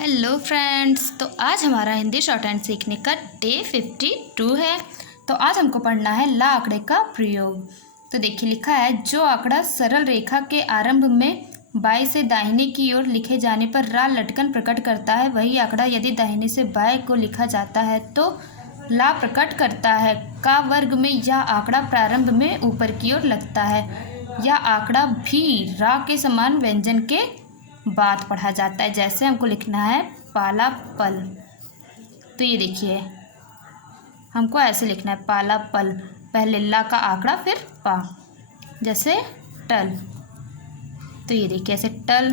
Hello friends. तो आज हमारा हिंदी शॉर्ट हैंड सीखने का डे 52 है। तो आज हमको पढ़ना है ला आंकड़े का प्रयोग। तो देखिए लिखा है, जो आंकड़ा सरल रेखा के आरंभ में बाएं से दाहिने की ओर लिखे जाने पर रा लटकन प्रकट करता है, वही आंकड़ा यदि दाहिने से बाएं को लिखा जाता है तो ला प्रकट करता है। का वर्ग में यह आंकड़ा प्रारंभ में ऊपर की ओर लगता है। यह आंकड़ा भी रा के समान व्यंजन के बाद पढ़ा जाता है। जैसे हमको लिखना है पाला पल, तो ये देखिए हमको ऐसे लिखना है पाला पल, पहले ला का आंकड़ा फिर पा। जैसे टल, तो ये देखिए ऐसे टल,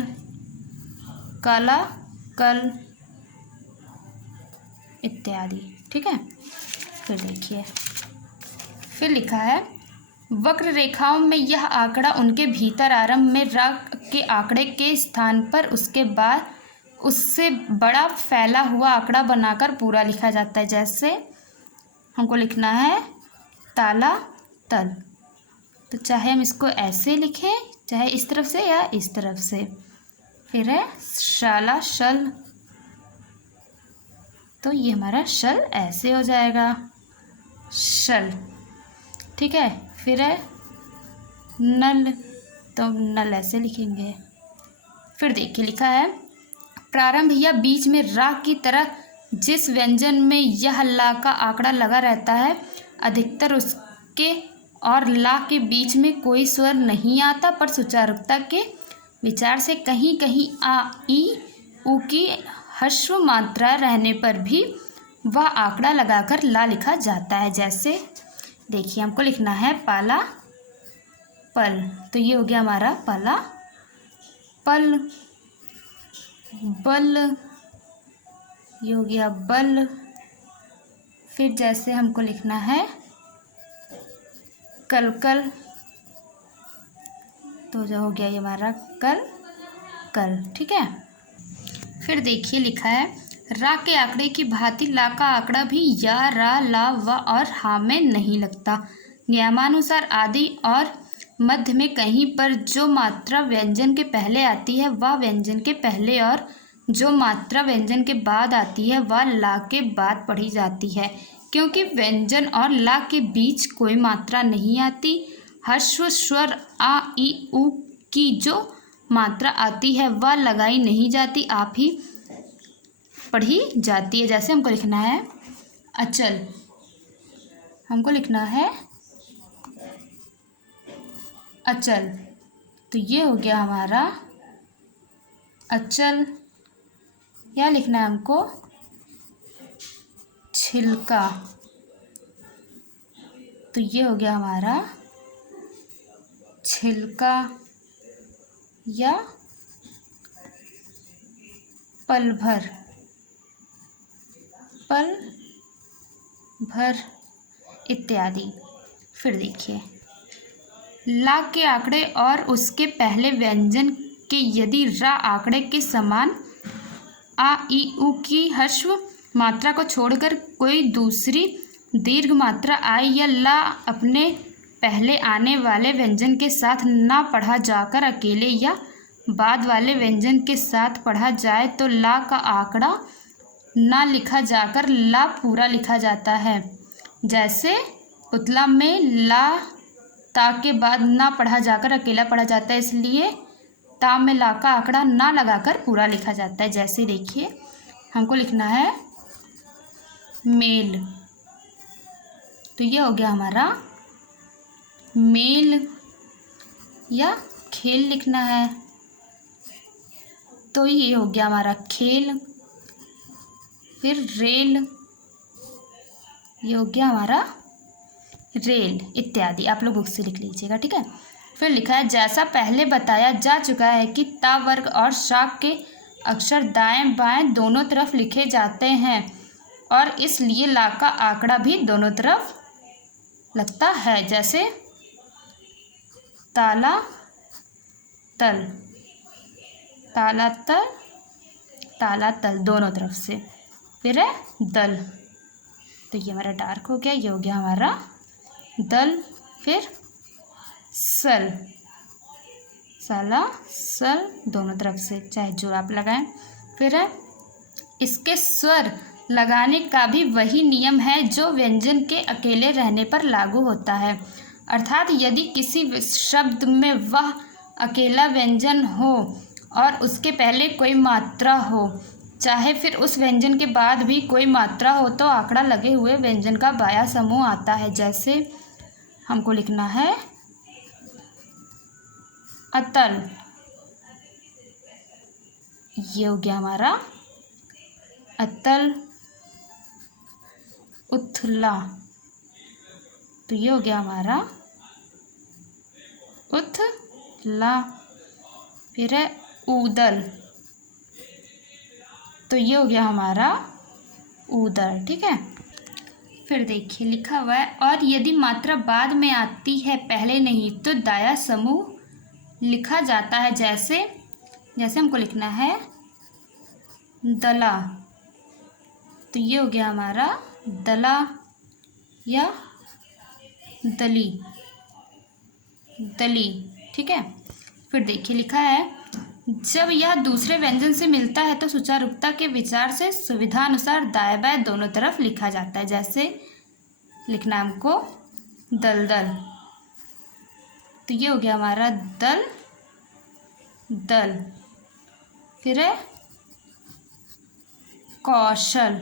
काला, कल इत्यादि। ठीक है, फिर देखिए फिर लिखा है, वक्र रेखाओं में यह आंकड़ा उनके भीतर आरंभ में रा के आंकड़े के स्थान पर उसके बाद उससे बड़ा फैला हुआ आंकड़ा बनाकर पूरा लिखा जाता है। जैसे हमको लिखना है ताला तल, तो चाहे हम इसको ऐसे लिखें, चाहे इस तरफ से या इस तरफ से। फिर है शाला शल, तो ये हमारा शल ऐसे हो जाएगा शल। ठीक है, फिर है नल, तो नल ऐसे लिखेंगे। फिर देखिए लिखा है, प्रारंभ या बीच में रा की तरह जिस व्यंजन में यह ला का आंकड़ा लगा रहता है, अधिकतर उसके और ला के बीच में कोई स्वर नहीं आता, पर सुचारुता के विचार से कहीं कहीं आ ई उ की ह्रस्व मात्रा रहने पर भी वह आंकड़ा लगाकर ला लिखा जाता है। जैसे देखिए हमको लिखना है पाला पल, तो ये हो गया हमारा पाला पल। बल, ये हो गया बल। फिर जैसे हमको लिखना है कल कल, तो जो हो गया ये हमारा कल कल। ठीक है, फिर देखिए लिखा है, रा के आंकड़े की भांति ला का आंकड़ा भी या, रा, ला, व और हा में नहीं लगता। नियमानुसार आदि और मध्य में कहीं पर जो मात्रा व्यंजन के पहले आती है वह व्यंजन के पहले, और जो मात्रा व्यंजन के बाद आती है वह ला के बाद पढ़ी जाती है। क्योंकि व्यंजन और ला के बीच कोई मात्रा नहीं आती, ह्रस्व स्वर आ ई उ की जो मात्रा आती है वह लगाई नहीं जाती, आप ही पढ़ी जाती है। जैसे हमको लिखना है अचल, हमको लिखना है अचल, तो ये हो गया हमारा अचल। या लिखना है हमको छिलका, तो ये हो गया हमारा छिलका। या पल भर, पल भर इत्यादि। फिर देखिए, ला के आंकड़े और उसके पहले व्यंजन के यदि रा आंकड़े के समान आ ई उ की ह्रस्व मात्रा को छोड़कर कोई दूसरी दीर्घ मात्रा आए या ला अपने पहले आने वाले व्यंजन के साथ ना पढ़ा जाकर अकेले या बाद वाले व्यंजन के साथ पढ़ा जाए तो ला का आंकड़ा ना लिखा जाकर ला पूरा लिखा जाता है। जैसे पुतला में ला ता के बाद ना पढ़ा जाकर अकेला पढ़ा जाता है, इसलिए ता में ला का आंकड़ा ना लगाकर पूरा लिखा जाता है। जैसे देखिए हमको लिखना है मेल, तो ये हो गया हमारा मेल। या खेल लिखना है, तो ये हो गया हमारा खेल। फिर रेल, ये हो गया हमारा रेल इत्यादि। आप लोग बुक से लिख लीजिएगा। ठीक है, फिर लिखा है, जैसा पहले बताया जा चुका है कि ता वर्ग और शाक के अक्षर दाएं बाएं दोनों तरफ लिखे जाते हैं और इसलिए ला का आंकड़ा भी दोनों तरफ लगता है। जैसे ताला तल, ताला तल, ताला तल दोनों तरफ से। फिर है दल, तो ये हमारा डार्क हो गया, ये हो गया हमारा दल। फिर सल, साला सल दोनों तरफ से, चाहे जो आप लगाएं। फिर है इसके स्वर लगाने का भी वही नियम है जो व्यंजन के अकेले रहने पर लागू होता है। अर्थात यदि किसी शब्द में वह अकेला व्यंजन हो और उसके पहले कोई मात्रा हो, चाहे फिर उस व्यंजन के बाद भी कोई मात्रा हो, तो आंकड़ा लगे हुए व्यंजन का बाया समूह आता है। जैसे हमको लिखना है अतल, ये हो गया हमारा अतल। उथला, तो ये हो गया हमारा उथला। फिर है ऊदल, तो ये हो गया हमारा ऊदल। ठीक है, फिर देखिए लिखा हुआ है, और यदि मात्रा बाद में आती है पहले नहीं, तो दाया समूह लिखा जाता है। जैसे हमको लिखना है दला, तो ये हो गया हमारा दला या दली, दली। ठीक है, फिर देखिए लिखा है, जब यह दूसरे व्यंजन से मिलता है तो सुचारुता के विचार से सुविधानुसार दाएं बाएं दोनों तरफ लिखा जाता है। जैसे लिखना है हमको दलदल, तो ये हो गया हमारा दल दल। फिर है कौशल,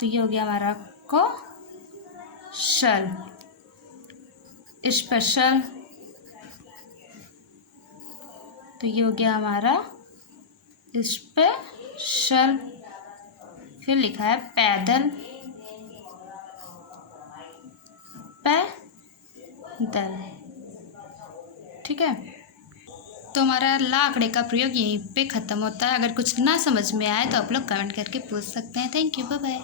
तो ये हो गया हमारा कौशल। स्पेशल, तो ये हो गया हमारा स्पेशल। फिर लिखा है पैदल, पैदल। ठीक है, तो हमारा ला आंकड़े का प्रयोग यहीं पे ख़त्म होता है। अगर कुछ ना समझ में आए तो आप लोग कमेंट करके पूछ सकते हैं। Thank you, bye bye.